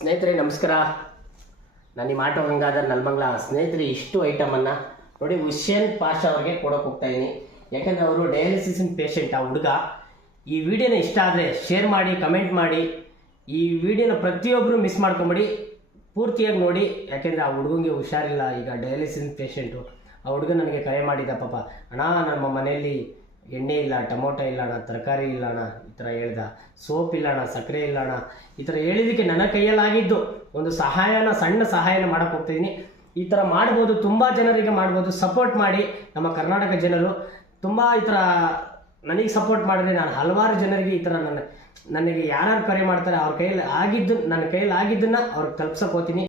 ಸ್ನೇಹಿತರೆ ನಮಸ್ಕಾರ. ನಾನು ನಿಮ್ಮ ಆಟೋ ಗಂಗಾಧರ್ ನಲ್ಮಂಗ್ಲ. ಸ್ನೇಹಿತರೆ, ಇಷ್ಟು ಐಟಮನ್ನು ನೋಡಿ ಹುಸೇನ್ ಪಾಷಾ ಅವ್ರಿಗೆ ಕೊಡೋಕೆ ಹೋಗ್ತಾಯಿದ್ದೀನಿ. ಯಾಕಂದರೆ ಅವರು ಡಯಾಲಿಸಿಸ್ ಪೇಷಂಟ್. ಆ ಹುಡುಗ ಈ ವಿಡಿಯೋನ ಇಷ್ಟ ಆದರೆ ಶೇರ್ ಮಾಡಿ, ಕಮೆಂಟ್ ಮಾಡಿ. ಈ ವಿಡಿಯೋನ ಪ್ರತಿಯೊಬ್ಬರು ಮಿಸ್ ಮಾಡ್ಕೊಂಬಿಡಿ, ಪೂರ್ತಿಯಾಗಿ ನೋಡಿ. ಯಾಕೆಂದರೆ ಆ ಹುಡುಗಂಗೆ ಹುಷಾರಿಲ್ಲ, ಈಗ ಡಯಾಲಿಸಿಸ್ ಪೇಷಂಟು. ಆ ಹುಡುಗ ನನಗೆ ಕರೆ ಮಾಡಿದ್ದ, ಪಾಪ ಅಣ್ಣ ನಮ್ಮ ಮನೆಯಲ್ಲಿ ಎಣ್ಣೆ ಇಲ್ಲ, ಟೊಮೊಟೊ ಇಲ್ಲ ಅಣ್ಣ, ತರಕಾರಿ ಇಲ್ಲ ಅಣ್ಣ, ಈ ಥರ ಹೇಳ್ದ. ಸೋಪ್ ಇಲ್ಲ ಅಣ್ಣ, ಸಕ್ಕರೆ ಇಲ್ಲ ಅಣ್ಣ, ಈ ಥರ ಹೇಳಿದ್ದಕ್ಕೆ ನನ್ನ ಕೈಯಲ್ಲಾಗಿದ್ದು ಒಂದು ಸಹಾಯನ, ಸಣ್ಣ ಸಹಾಯನ ಮಾಡೋಕ್ಕೆ ಹೋಗ್ತಾಯಿದ್ದೀನಿ. ಈ ಥರ ಮಾಡ್ಬೋದು, ತುಂಬ ಜನರಿಗೆ ಮಾಡ್ಬೋದು. ಸಪೋರ್ಟ್ ಮಾಡಿ. ನಮ್ಮ ಕರ್ನಾಟಕ ಜನರು ತುಂಬ ಈ ಥರ ನನಗೆ ಸಪೋರ್ಟ್ ಮಾಡಿದ್ರೆ ನಾನು ಹಲವಾರು ಜನರಿಗೆ ಈ ಥರ ನನಗೆ ಯಾರು ಕರೆ ಮಾಡ್ತಾರೆ ಅವ್ರ ಕೈಯಲ್ಲಿ ಆಗಿದ್ದು, ನನ್ನ ಕೈಯಲ್ಲಿ ಆಗಿದ್ದನ್ನು ಅವ್ರಿಗೆ ತಲುಪ್ಸಕ್ಕೆ ಹೋಗ್ತೀನಿ.